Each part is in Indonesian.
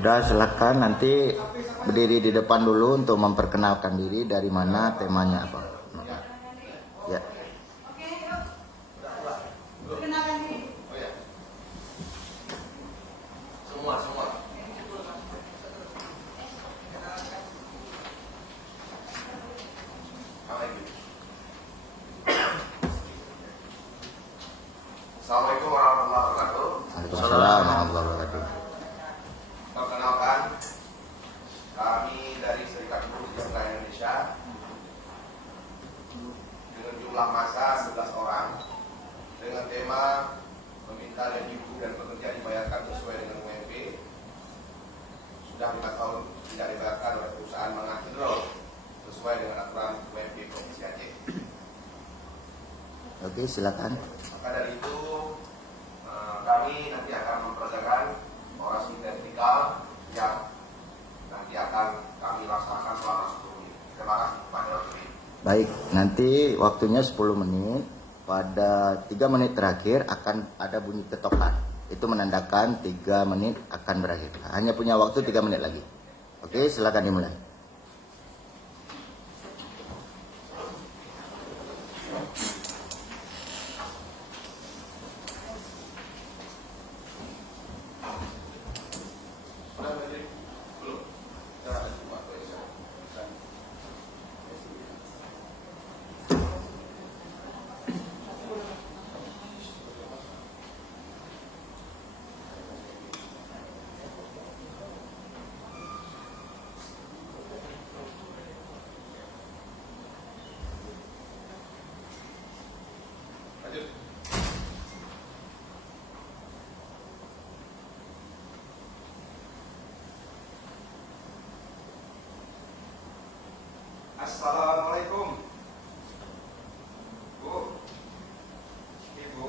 Sudah, silakan nanti berdiri di depan dulu untuk memperkenalkan diri, dari mana, temanya apa. Ya. Assalamualaikum warahmatullahi wabarakatuh. Waalaikumsalam warahmatullahi wabarakatuh. Perkenalkan, kami dari Serikat Buruh Sejahtera Indonesia dengan jumlah massa 11 orang dengan tema meminta gaji guru dan pekerja dibayarkan sesuai dengan UMP. Sudah 5 tahun tidak dibayarkan oleh perusahaan mengatur sesuai dengan aturan UMP Provinsi Aceh. Oke, silakan. Maka dari itu kami nanti akan memperagakan orasi vertikal yang nanti akan kami laksanakan selama 10 menit. Terima kasih kepada waktu. Baik, nanti waktunya 10 menit. Pada 3 menit terakhir akan ada bunyi ketokan. Itu menandakan 3 menit akan berakhir. Hanya punya waktu 3 menit lagi. Oke, silakan dimulai. Sudah berdiri? Belum? Jangan lupa lanjut. Assalamualaikum. Bu. Ibu.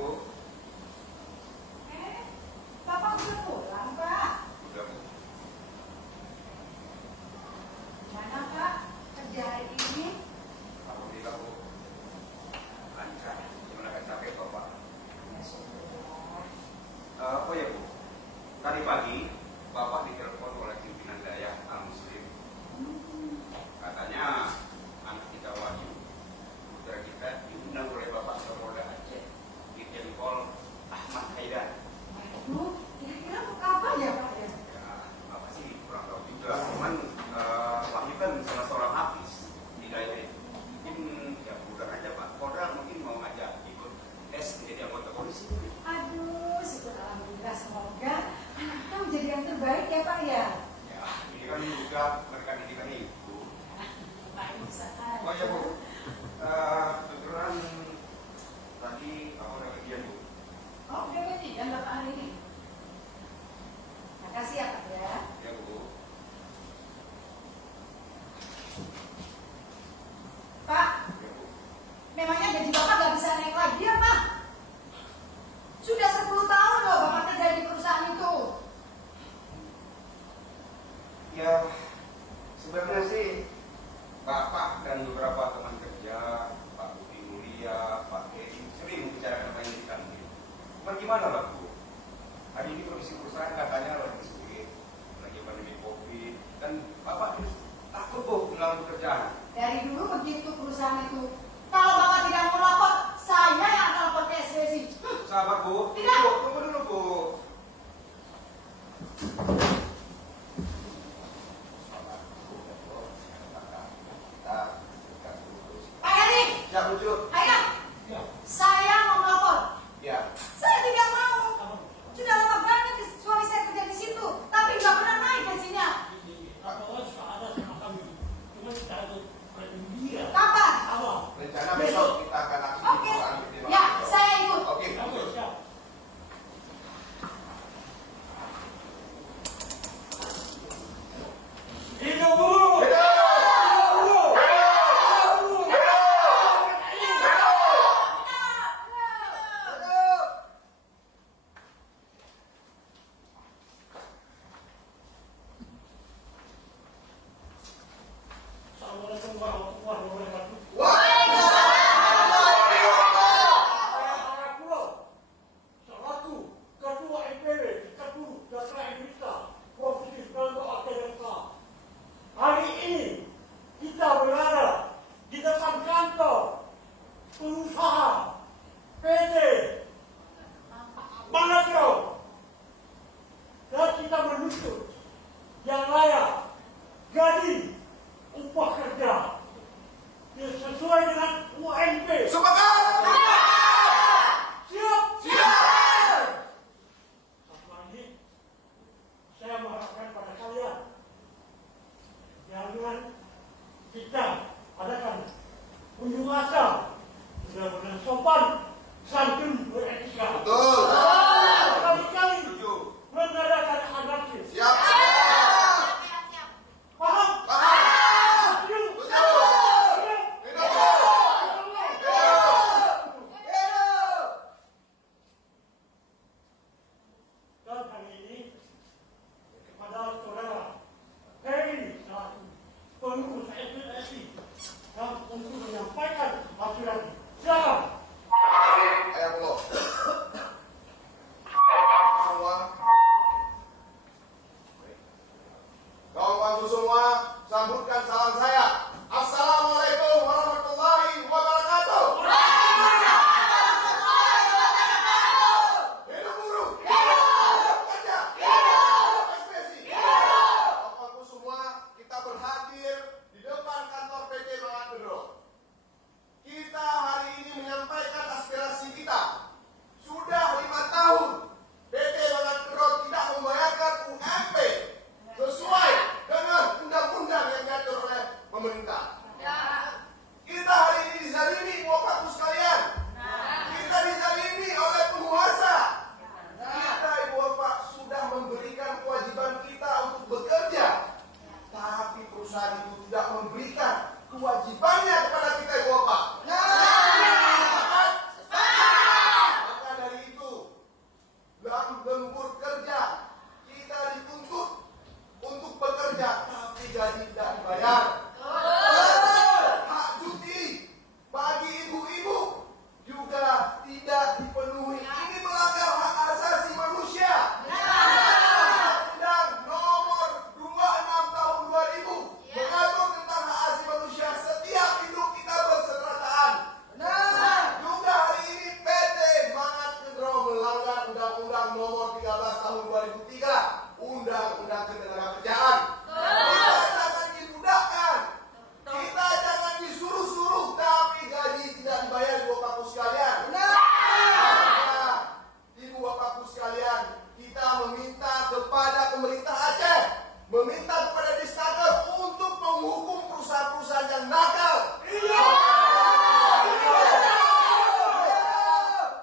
Bapak udah pulang, Pak? Udah, Bu. Mana, Pak? Kerja hari ini? Alhamdulillah, Bu. Lancar. Gimana kan capek, Bapak? Ya, syukurlah. Oh ya, Bu. Tadi pagi Bapak ditelepon oleh pimpinan daerah Al-Muslim. Katanya anak kita Wahyu, putra kita, diundang oleh Bapak Kapolda Aceh, Irjen Pol Ahmad Haidar. Waduh, kira-kira mau kapan ya, Pak? Ya? Ya, apa sih kurang tahu juga. Cuman Wahyu kan salah seorang hafiz di daerah itu. Mungkin ya mudah aja Pak. Polda mungkin mau ngajak ikut tes menjadi anggota polisi. Aduh, syukur alhamdulillah. Semoga anak kita menjadi yang terbaik ya, Pak ya? Ya, ini kan juga mereka didikan ibu. Pak, bisa aja. Oh ya Bu, kebetulan tadi aku udah gajian Bu. Oh, udah gajian Bapak hari ini? Makasih ya, Pak ya. Ya Bu. Pak, Ya Bu. memangnya gaji Bapak nggak bisa naik lagi ya, Pak? Sudah 10 tahun loh Bapak kerja di perusahaan itu. Ya, sebenarnya sih Bapak dan beberapa teman kerja, Pak Budi Mulia, Pak Edi, sering membicarakan apa yang di kantin. Cuman gimana Pak Bu? Hari ini kondisi perusahaan katanya lagi sulit, lagi pandemi COVID, dan Bapak takut Bu bilang pekerjaan. Dari dulu begitu perusahaan itu. Kalau Bapak tidak mau lapor, saya yang akan lapor ke SBSI. Sabar Bu, Tidak. Bu, tunggu dulu Bu. Pak Heri, Ya, lucu. ayo. Saya mau melapor. Ya. Saya tidak mau. Sudah lama banget suami saya kerja di situ, tapi nggak pernah naik gajinya. Kapan? Rencana besok kita akan aksi di Oke. perusahaan PT Ya, Makmur. saya ikut. Oke. menuntut yang layak gaji upah kerja yang sesuai dengan UMP. Sepakat. Siap. Siap. Satu lagi, saya mengharapkan pada kalian, jangan kita adakan unjuk rasa benar-benar sopan, santun, beretika. Betul. Kali-kali Setuju. mengadakan anarkis. Siap. Paham? Paham. Setuju? Setuju. Hidup. Dan kali ini kepada saudara Heri selaku pengurus SPSI yang untuk menyampaikan aspirasi. Silakan. Ayah Allah. Semua. Kawan-kawanku semua, sambutkan salam saya. Assalamualaikum warahmatullahi wabarakatuh. Hidup buruh. Hidup pekerja. Hidup ekspresi. Kawan-kawanku semua, kita berhadir di depan kantor PT Mangat Bedro. Kita hari ini menyampaikan aspirasi kita. Sudah 5 tahun PT Mangat Bedro tidak membayarkan UMP sesuai dengan undang-undang yang diatur oleh pemerintah. Kita hari ini dizalimi Bapak-Ibu sekalian. Kita dizalimi oleh penguasa. Kita Ibu Bapak sudah memberikan kewajiban kita untuk bekerja, tapi perusahaan itu tidak memberikan kewajibannya kepada kita Ibu Bapak. Maka dari itu, dalam lembur kerja kita dituntut untuk bekerja, tapi gaji tidak dibayar. Hak cuti bagi ibu-ibu juga tidak dipenuhi. Ini melanggar hak asasi manusia. Undang nomor 26 tahun 2000 mengatur tentang hak asasi manusia. Setiap hidup kita berkesetaraan. Juga hari ini PT Mangat Bedro melanggar Undang-Undang nomor 13 tahun 2003, Undang-Undang Ketenagakerjaan. Kita jangan dibudakkan, kita jangan disuruh-suruh, tapi gaji tidak dibayar Ibu Bapakku sekalian. Maka, Ibu Bapakku sekalian, kita meminta kepada pemerintah Aceh, meminta kepada Disnaker untuk menghukum perusahaan-perusahaan yang nakal.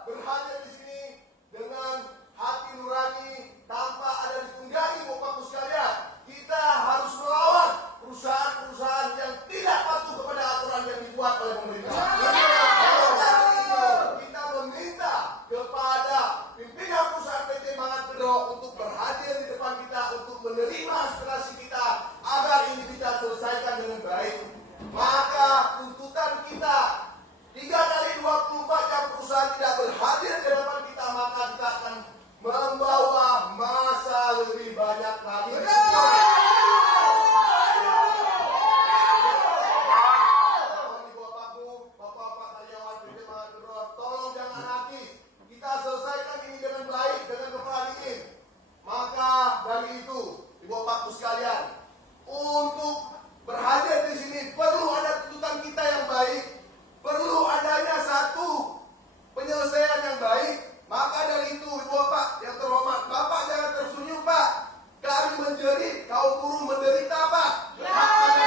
Berhadir di sini dengan hati nurani tanpa ada ditunggangi Bapakku sekalian. Kita harus melawan perusahaan-perusahaan yang tidak patuh kepada aturan yang dibuat oleh pemerintah. Kita meminta kepada pimpinan perusahaan PT Mangat Bedro untuk berhadir di depan kita untuk menerima aspirasi kita agar ini bisa selesaikan dengan baik. Maka tuntutan kita 3 kali 24 jam perusahaan tidak berhadir di depan kita, maka kita akan membawa masa lebih banyak lagi. Ibu Bapakku, Bapak-bapak karyawan PT Mangat Bedro, tolong jangan anarkis. Kita selesaikan ini dengan baik, dengan kepala dingin. Maka dari itu, Ibu Bapakku sekalian, untuk berhadir di sini perlu ada tuntutan kita yang baik, perlu adanya satu penyelesaian yang baik. Maka dari itu, Ibu Bapak yang terhormat, Bapak jangan tersenyum Pak. Kami menjerit, kaum buruh menderita Pak. Hak kami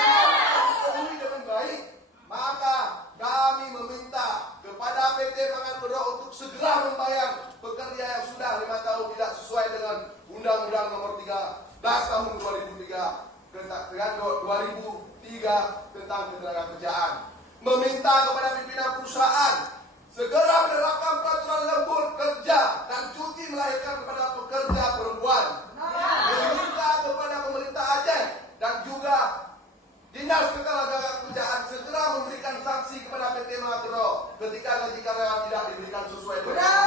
dipenuhi dengan baik. Maka kami meminta kepada PT Mangat Bedro untuk segera membayar pekerja yang sudah 5 tahun tidak sesuai dengan Undang-Undang nomor 13 tahun 2003 dengan 2003 tentang ketenagakerjaan. Meminta kepada pimpinan perusahaan segera menerapkan peraturan lembur kerja dan cuti melahirkan kepada pekerja perempuan. Meminta kepada pemerintah Aceh dan juga Dinas Ketenagakerjaan segera memberikan sanksi kepada PT Mangat Bedro ketika gaji karyawan tidak diberikan sesuai dengan